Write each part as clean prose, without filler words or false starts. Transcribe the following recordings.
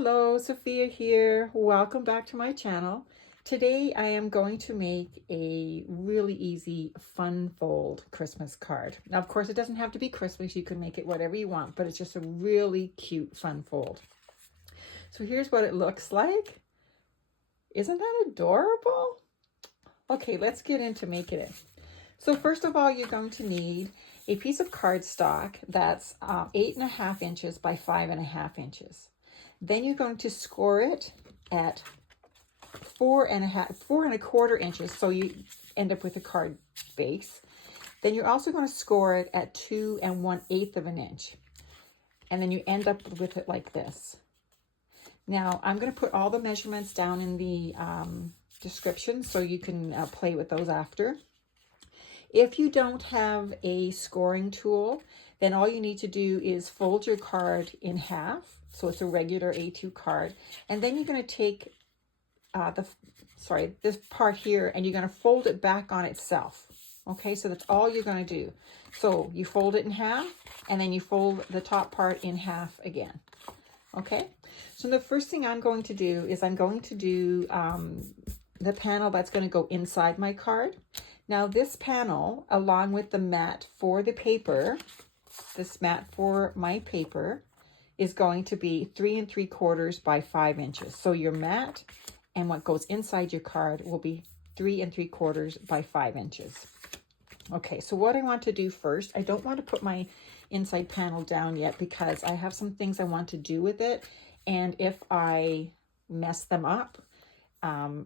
Hello, Sophia here. Welcome back to my channel. Today I am going to make a really easy fun fold Christmas card. Now, of course, it doesn't have to be Christmas. You can make it whatever you want, but it's just a really cute fun fold. So here's what it looks like. Isn't that adorable? Okay, let's get into making it. So first of all, you're going to need a piece of cardstock that's 8.5 inches by 5.5 inches. Then you're going to score it at 4.25 inches, so you end up with a card base. Then you're also going to score it at 2 1/8 of an inch, and then you end up with it like this. Now I'm going to put all the measurements down in the description so you can play with those after. If you don't have a scoring tool, then all you need to do is fold your card in half. So it's a regular A2 card. And then you're going to take this part here and you're going to fold it back on itself. Okay, so that's all you're going to do. So you fold it in half and then you fold the top part in half again. Okay, so the first thing I'm going to do is I'm going to do the panel that's going to go inside my card. Now this panel, along with the mat for the paper, this mat for my paper, is going to be 3 3/4 by 5 inches. So your mat and what goes inside your card will be 3 3/4 by 5 inches. Okay, so what I want to do first, I don't want to put my inside panel down yet because I have some things I want to do with it. And if I mess them up,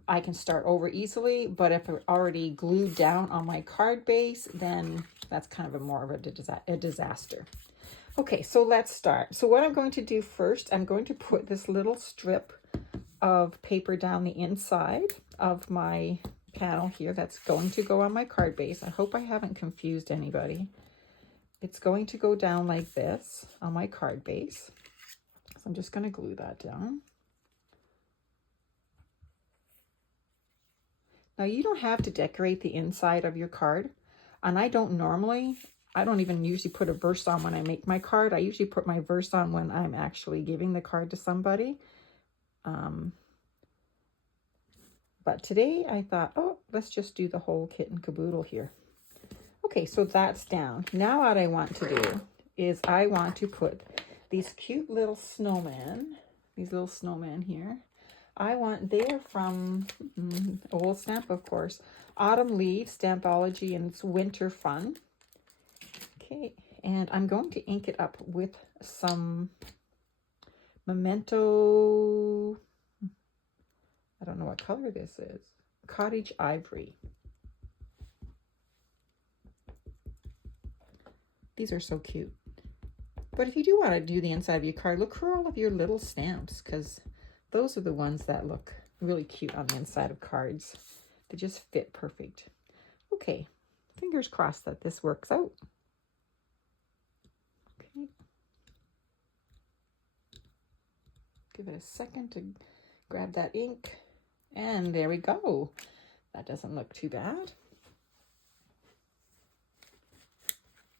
I can start over easily, but if it's already glued down on my card base, then that's kind of more of a disaster. Okay, so let's start. So what I'm going to do first, I'm going to put this little strip of paper down the inside of my panel here that's going to go on my card base. I hope I haven't confused anybody. It's going to go down like this on my card base. So I'm just going to glue that down. Now you don't have to decorate the inside of your card, and I don't even usually put a verse on when I make my card. I usually put my verse on when I'm actually giving the card to somebody. But today I thought, oh, let's just do the whole kit and caboodle here. Okay, so that's down. Now what I want to do is I want to put these cute little snowmen, here. They're from Old Stamp, of course. Autumn Leaves, Stampology, and it's Winter Fun. Okay, and I'm going to ink it up with some Memento, I don't know what color this is, Cottage Ivory. These are so cute. But if you do want to do the inside of your card, look for all of your little stamps, because those are the ones that look really cute on the inside of cards. They just fit perfect. Okay, fingers crossed that this works out. Okay. Give it a second to grab that ink. And there we go. That doesn't look too bad.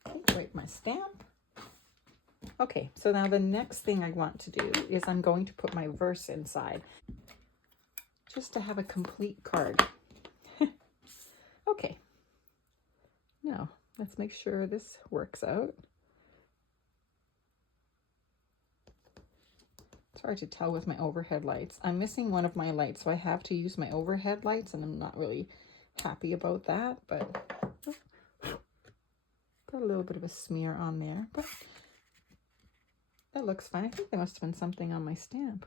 Okay, write my stamp. Okay, so now the next thing I want to do is I'm going to put my verse inside, just to have a complete card. Okay, now let's make sure this works out. It's hard to tell with my overhead lights. I'm missing one of my lights, so I have to use my overhead lights, and I'm not really happy about that, but got a little bit of a smear on there, but that looks fine. I think there must have been something on my stamp.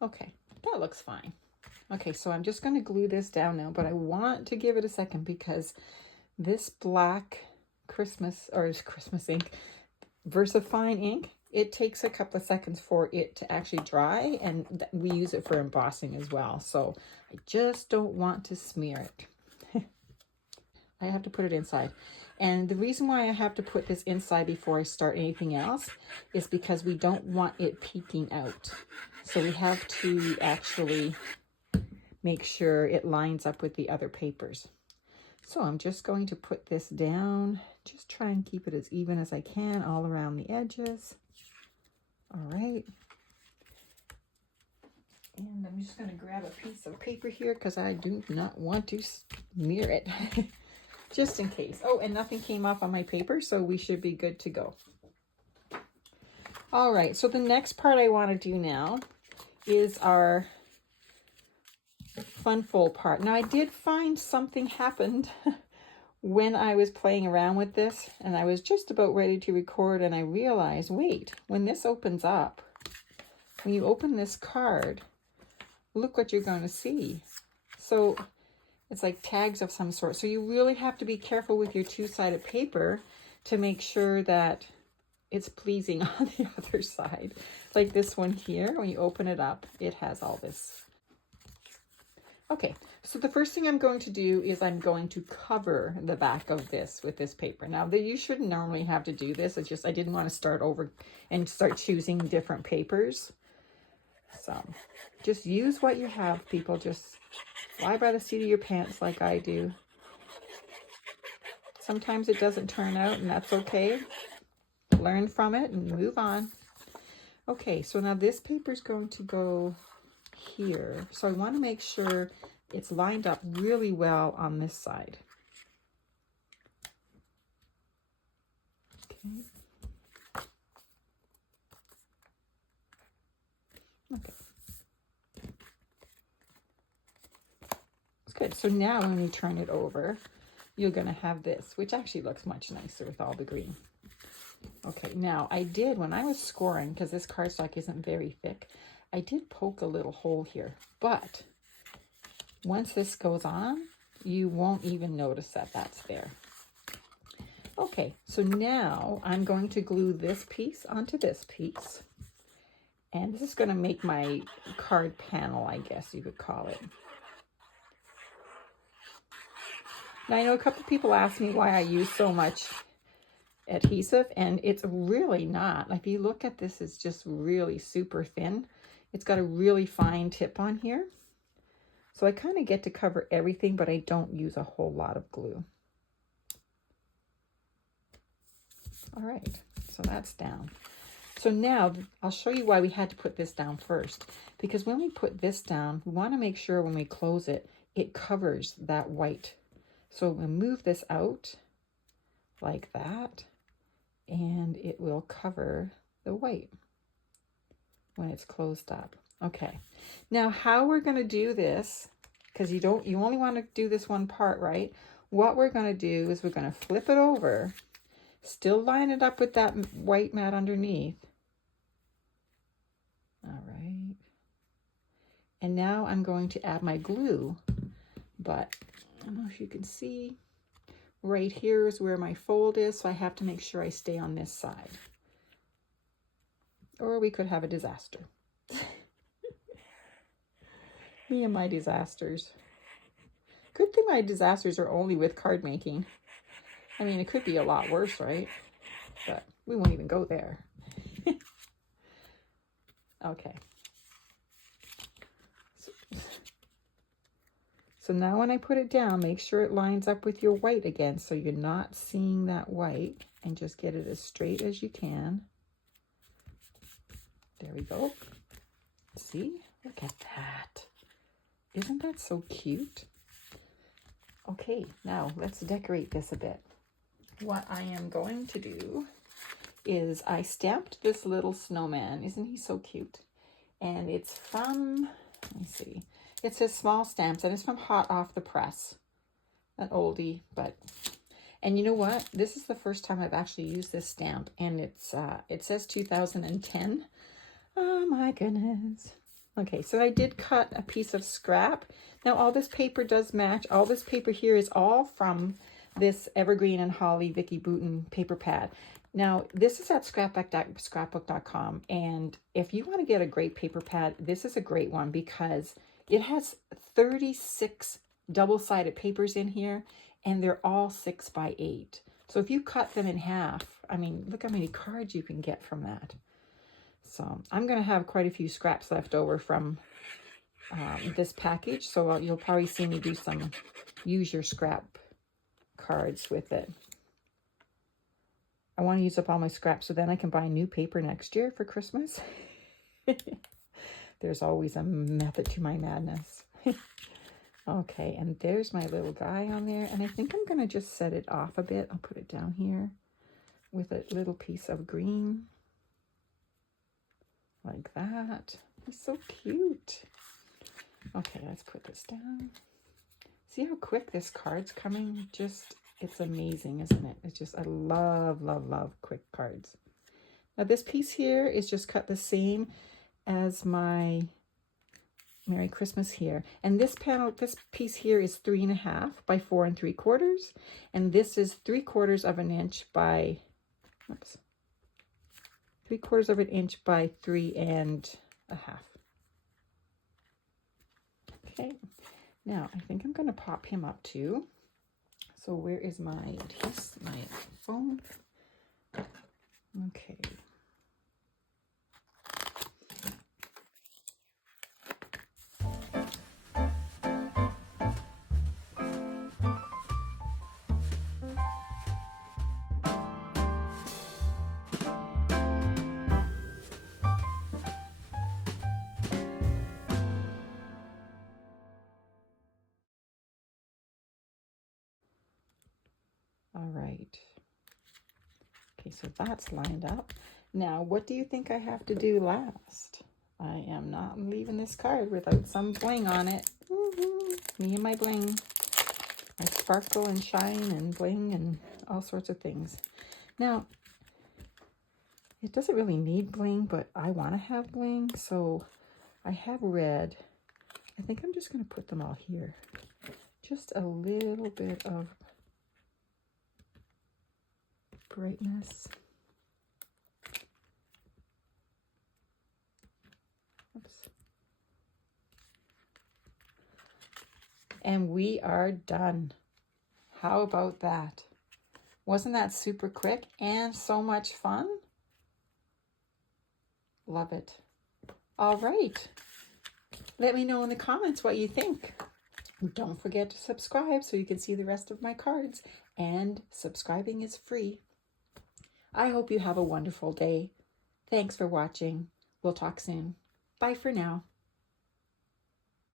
Okay, that looks fine. Okay, so I'm just going to glue this down now, but I want to give it a second because this black Christmas ink, VersaFine ink, it takes a couple of seconds for it to actually dry, and we use it for embossing as well. So I just don't want to smear it. I have to put it inside. And the reason why I have to put this inside before I start anything else is because we don't want it peeking out. So we have to actually make sure it lines up with the other papers. So I'm just going to put this down, just try and keep it as even as I can all around the edges. All right. And I'm just going to grab a piece of paper here because I do not want to smear it. Just in case. Oh, and nothing came off on my paper, so we should be good to go. All right, so the next part I want to do now is our fun fold part. Now I did find something happened when I was playing around with this, and I was just about ready to record, and I realized, wait, when this opens up, when you open this card, look what you're going to see. So it's like tags of some sort. So you really have to be careful with your two-sided paper to make sure that it's pleasing on the other side. Like this one here, when you open it up, it has all this. Okay, so the first thing I'm going to do is I'm going to cover the back of this with this paper. Now, you shouldn't normally have to do this. It's just I didn't want to start over and start choosing different papers. So just use what you have, people. Just fly by the seat of your pants like I do. Sometimes it doesn't turn out, and that's okay. Learn from it and move on. Okay, so now this paper is going to go here. So I want to make sure it's lined up really well on this side. Okay. Okay. It's good. So now when you turn it over, you're going to have this, which actually looks much nicer with all the green. Okay, now I did, when I was scoring, because this cardstock isn't very thick, I did poke a little hole here, but once this goes on, you won't even notice that that's there. Okay, so now I'm going to glue this piece onto this piece, and this is going to make my card panel, I guess you could call it. Now, I know a couple people asked me why I use so much adhesive, and it's really not. If you look at this, it's just really super thin. It's got a really fine tip on here. So I kind of get to cover everything, but I don't use a whole lot of glue. All right, so that's down. So now I'll show you why we had to put this down first. Because when we put this down, we want to make sure when we close it, it covers that white. So we'll move this out like that, and it will cover the white when it's closed up. Okay, now how we're going to do this, because you only want to do this one part, right? What we're going to do is we're going to flip it over, still line it up with that white mat underneath. All right, and now I'm going to add my glue, but I don't know if you can see, right here is where my fold is, so I have to make sure I stay on this side, or we could have a disaster. Me and my disasters. Good thing my disasters are only with card making. I mean, it could be a lot worse, right? But we won't even go there. Okay. So now when I put it down, make sure it lines up with your white again, so you're not seeing that white, and just get it as straight as you can. There we go. See? Look at that. Isn't that so cute? Okay, now let's decorate this a bit. What I am going to do is I stamped this little snowman. Isn't he so cute? And it's from, let me see. It says small stamps, and it's from Hot Off the Press. An oldie, but, and you know what? This is the first time I've actually used this stamp, and it's it says 2010. Oh my goodness. Okay, so I did cut a piece of scrap. Now all this paper does match. All this paper here is all from this Evergreen and Holly Vicki Boutin paper pad. Now this is at scrapbook.com, and if you want to get a great paper pad, this is a great one because it has 36 double-sided papers in here, and they're all 6 by 8. So if you cut them in half, I mean, look how many cards you can get from that. So I'm going to have quite a few scraps left over from this package. So you'll probably see me do some use your scrap cards with it. I want to use up all my scraps so then I can buy new paper next year for Christmas. There's always a method to my madness. Okay, and there's my little guy on there. And I think I'm going to just set it off a bit. I'll put it down here with a little piece of green. Like that. It's so cute. Okay, let's put this down. See how quick this card's coming? Just, it's amazing, isn't it? It's just, I love, love, love quick cards. Now this piece here is just cut the same as my Merry Christmas here. And this panel, this piece here is 3.5 by 4 3/4. And this is 3/4 of an inch by, oops, 3/4 of an inch by 3 1/2. Okay, now I think I'm going to pop him up too. So where is my phone? Okay. All right. Okay, so that's lined up. Now, what do you think I have to do last? I am not leaving this card without some bling on it. Me and my bling. I sparkle and shine and bling and all sorts of things. Now, it doesn't really need bling, but I want to have bling, so I have red. I think I'm just going to put them all here. Just a little bit of brightness. Oops. And we are done. How about that? Wasn't that super quick and so much fun? Love it. All right. Let me know in the comments what you think. Don't forget to subscribe so you can see the rest of my cards. And subscribing is free. I hope you have a wonderful day. Thanks for watching. We'll talk soon. Bye for now.